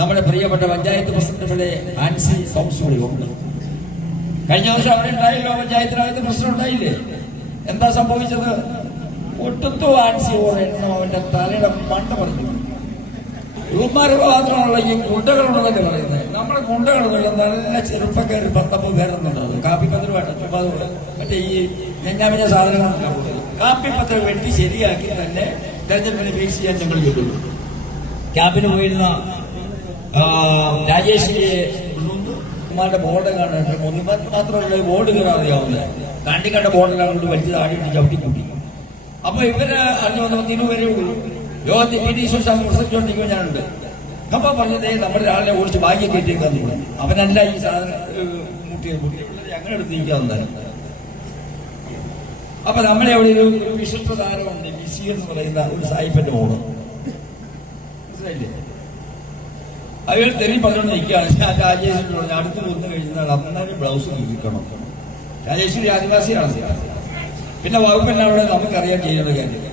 നമ്മുടെ പ്രിയപ്പെട്ട പഞ്ചായത്ത് പ്രസിഡന്റുകളെ ആൻസി തോമസ് കൂടി ഉണ്ട്. കഴിഞ്ഞ ദിവസം അവിടെ ഉണ്ടായില്ലോ, പഞ്ചായത്തിനകത്ത് പ്രശ്നം ഉണ്ടായില്ലേ? എന്താ സംഭവിച്ചത്? ഒട്ടുത്തു ആൻസി ഓരെണ്ണം അവന്റെ തലയുടെ മണ്ട പറഞ്ഞു. യുവമാരുടെ മാത്രമുള്ള ഈ ഗുണ്ടകളുള്ളതല്ലേ പറയുന്നത്. നമ്മുടെ ഗുണ്ടകളുള്ള നല്ല ചെറുപ്പക്കാർ 19 പേരെന്നുള്ളത് കാപ്പിപ്പത്രമായിട്ട് ചുമ്മാതെ മറ്റേ ഈ ഞഞ്ഞാമിഞ്ഞ സാധനങ്ങളുണ്ടാവും. കാപ്പിപ്പത്രം വെട്ടി ശരിയാക്കി തന്നെ തെരഞ്ഞെടുപ്പിന് ഫേസ് ചെയ്യാൻ ഞങ്ങൾ ചെയ്തുള്ളൂ. ക്യാമ്പിന് പോയിരുന്ന രാജേഷ് കുമാറിന്റെ ബോർഡ് കാണാൻ മാത്രമല്ല ബോർഡ് കയറാതെയാവുന്നത് കാണ്ടിക്കണ്ട ബോർഡിലാണ് കൊണ്ട് വലിച്ചത് ആടിയിട്ട് ചവിട്ടിക്കൂട്ടി. അപ്പൊ ഇവര് അറിഞ്ഞു വന്ന 10 പേരേ ഉള്ളൂ. യോഗത്തിൽ പ്രസംഗിച്ചുകൊണ്ടിരിക്കുമ്പോൾ ഞാനുണ്ട്. അപ്പൊ പറഞ്ഞതേ നമ്മുടെ ഒരാളെ ഓടിച്ച് ഭാഗ്യം കയറ്റിയേക്കാൻ തോന്നുന്നു. അവനല്ല ഈ സാധനം മുട്ടിയത് അങ്ങനെ എടുത്ത് നീക്കാവുന്നതായിരുന്നു. അപ്പൊ നമ്മളെ അവിടെ ഒരു വിശിഷ്ട താരമുണ്ട്, ബിസി എന്ന് പറയുന്ന ഒരു സായിപ്പന്റെ മോള്, മനസ്സിലായില്ലേ? അവർ തെറി പറഞ്ഞുകൊണ്ട് നിൽക്കുകയാണ്. ഞാൻ രാജേശ്വരി പറഞ്ഞു അടുത്ത് വന്നു കഴിഞ്ഞാൽ അന്നേരം ബ്ലൗസ് കിഴിക്കണം. രാജേശ്വരി ആദിവാസിയാണ്. പിന്നെ വകുപ്പ് എന്നാ നമുക്കറിയാൻ ചെയ്യുന്ന കാര്യം